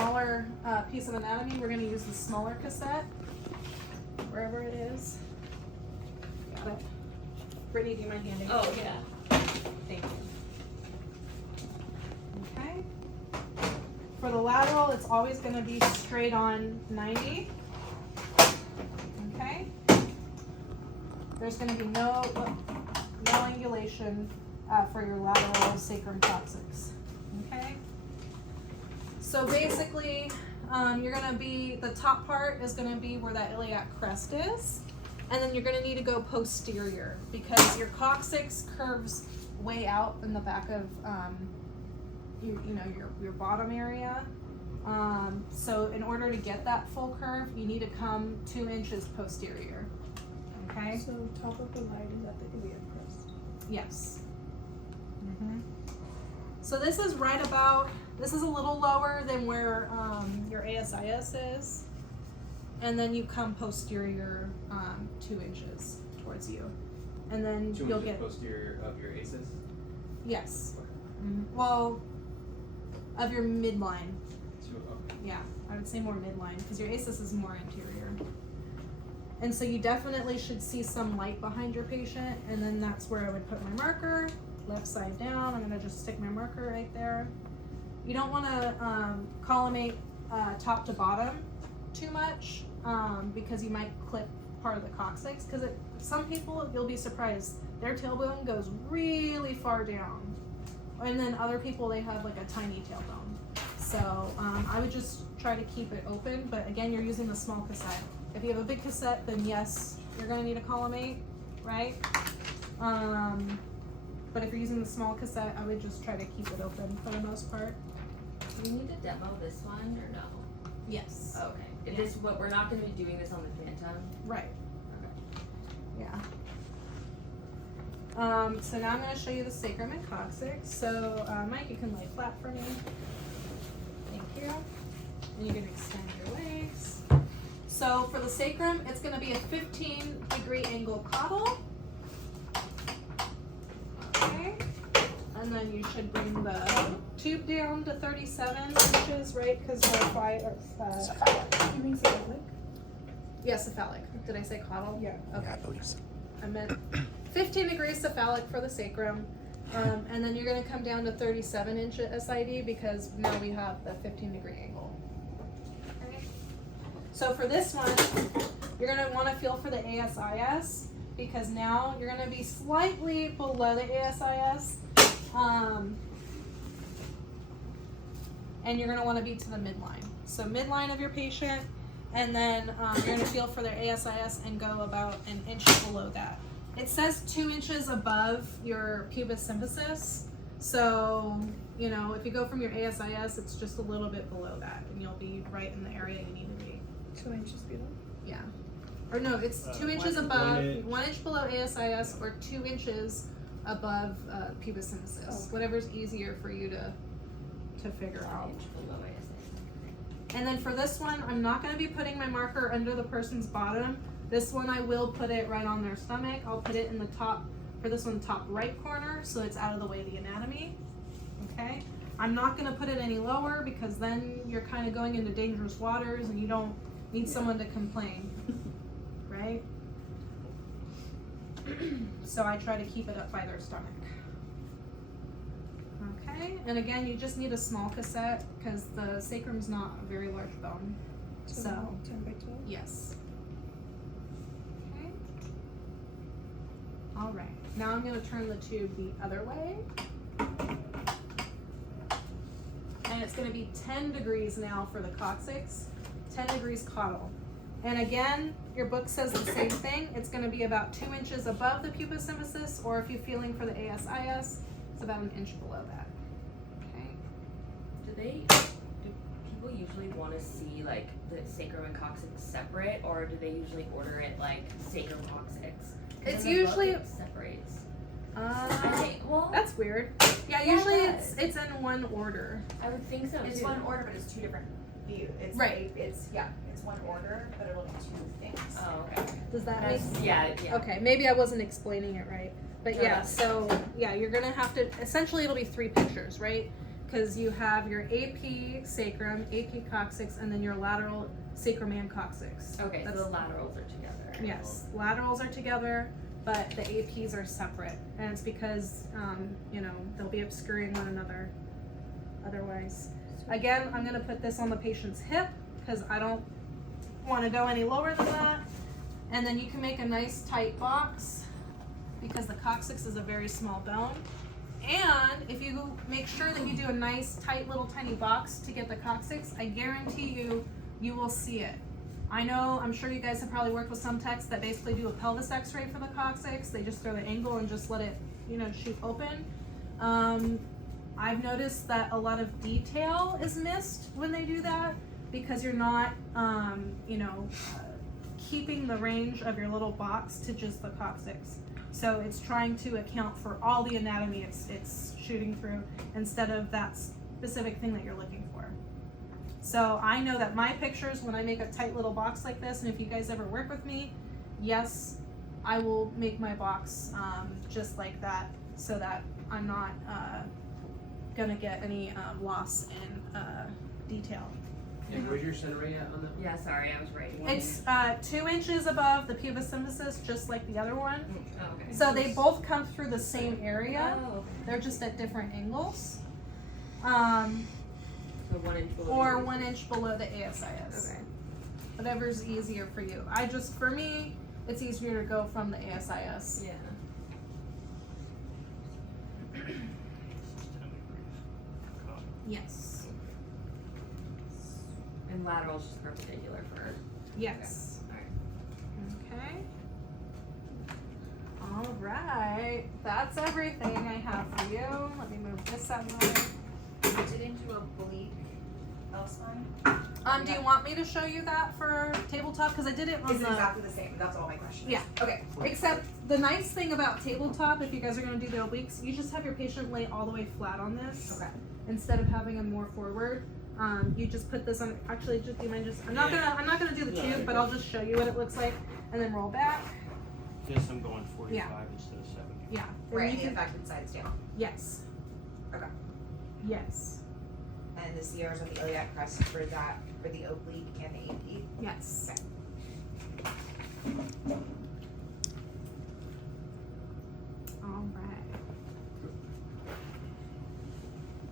smaller piece of anatomy, we're going to use the smaller cassette, wherever it is. Got it. Brittany, do you mind handing it? Oh, yeah. Thank you. Okay. For the lateral, it's always going to be straight on 90. Okay. There's going to be no angulation for your lateral sacrum coccyx. Okay. So basically, you're going to be, the top part is going to be where that iliac crest is. And then you're going to need to go posterior because your coccyx curves way out in the back of your bottom area. So in order to get that full curve, you need to come 2 inches posterior. Okay? So top of the line is at the iliac crest. Yes. So this is right about, this is a little lower than where your ASIS is. And then you come posterior 2 inches towards you. And then 2 you'll inches get, posterior of your ASIS? yes. Okay. Well, of your midline. Okay. Yeah, I would say more midline because your ASIS is more anterior. And so you definitely should see some light behind your patient, and then that's where I would put my marker, left side down. I'm gonna just stick my marker right there. You don't wanna collimate top to bottom too much because you might clip part of the coccyx, because some people, you'll be surprised, their tailbone goes really far down. And then other people, they have like a tiny tailbone. So I would just try to keep it open, but again, you're using the small cassette. If you have a big cassette, then yes, you're gonna need a collimate, right? But if you're using the small cassette, I would just try to keep it open for the most part. Do we need to demo this one or no? Yes. Oh, okay. Yeah. This what we're not going to be doing this on the Phantom. Right. Okay. Yeah. So now I'm going to show you the sacrum and coccyx. So Mike, you can lay flat for me. Thank you. And you can extend your legs. So for the sacrum, it's going to be a 15-degree angle caudal. Okay. And then you should bring the tube down to 37 inches, right? Because the You mean cephalic? yes, cephalic. Did I say caudal? Yeah. Okay. Yeah, I believe so. I meant 15 degrees cephalic for the sacrum. And then you're going to come down to 37 inch SID because now we have the 15-degree angle. Okay. So for this one, you're going to want to feel for the ASIS because now you're going to be slightly below the ASIS. And you're going to want to be to the midline. So midline of your patient, and then you're going to feel for their ASIS and go about an inch below that. It says 2 inches above your pubis symphysis. So, you know, if you go from your ASIS, it's just a little bit below that, and you'll be right in the area you need to be. 2 inches below. Yeah. Or no, it's 2 inches above, 1 inch below ASIS, or 2 inches above pubis symphysis. Oh. Whatever's easier for you to figure out. And then for this one, I'm not going to be putting my marker under the person's bottom. This one I will put it right on their stomach. I'll put it in the top, for this one, top right corner, so it's out of the way of the anatomy. Okay? I'm not going to put it any lower because then you're kind of going into dangerous waters and you don't need someone to complain. Right? So I try to keep it up by their stomach. Okay, and again, you just need a small cassette because the sacrum's not a very large bone. So 10 by 12. yes. Okay. All right. Now I'm going to turn the tube the other way. And it's going to be 10 degrees now for the coccyx, 10 degrees caudal. And again, your book says the same thing. It's going to be about 2 inches above the pubis symphysis, or if you're feeling for the ASIS, it's about an inch below that. Okay. Do people usually want to see like the sacrum and coccyx separate, or do they usually order it like sacrum coccyx? It's in the book usually it separates. I think, well, that's weird. Yeah, Yeah, usually it it's in one order. I would think so It's too. one order, but it's two different views. It's Right. It's one order, but it'll be two things. Oh, okay. Does that make That's, yeah. Okay, maybe I wasn't explaining it right. But No, yeah, that's- so yeah, you're gonna have to, essentially it'll be 3 pictures, right? because you have your AP sacrum, AP coccyx, and then your lateral sacrum and coccyx. Okay, so That's- the laterals are together. Yes, laterals are together, but the APs are separate, and it's because they'll be obscuring one another otherwise. Again, I'm gonna put this on the patient's hip because I don't want to go any lower than that. And then you can make a nice tight box because the coccyx is a very small bone. And if you make sure that you do a nice tight little tiny box to get the coccyx, I guarantee you will see it. I'm sure you guys have probably worked with some techs that basically do a pelvis x-ray for the coccyx. They just throw the angle and just let it, shoot open. I've noticed that a lot of detail is missed when they do that because you're not, keeping the range of your little box to just the coccyx. So it's trying to account for all the anatomy it's shooting through instead of that specific thing that you're looking for. So I know that my pictures, when I make a tight little box like this, and if you guys ever work with me, yes, I will make my box just like that so that I'm not gonna get any loss in detail. And where's your center right at on that one? Yeah, sorry, I was writing. It's 2 inches above the pubis symphysis, just like the other one. Oh, okay. So they both come through the same area. Oh, okay. They're just at different angles. So 1 inch below. Or the- 1 inch below the ASIS. Okay. Whatever's easier for you. For me, it's easier to go from the ASIS. Yeah. Yes. And lateral's just perpendicular for. Yes. Alright. Okay. All right. That's everything I have for you. Let me move this out of the way. You didn't do a oblique L-spine? Do you want me to show you that for tabletop? Because I did it on It's the. exactly the same, that's all my questions. Yeah. Okay. Except the nice thing about tabletop, if you guys are going to do the obliques, you just have your patient lay all the way flat on this Okay. instead of having them more forward. You just put this on. Actually, do you mind just? I'm not gonna do the No, tube, but I'll just show you what it looks like, and then roll back. Guess I'm going 45 Yeah. instead of 70. Yeah. And Right, you the can- affected side's down. Yes. Okay. Yes. And the CRs on the iliac crest for the oblique and the AP. Yes.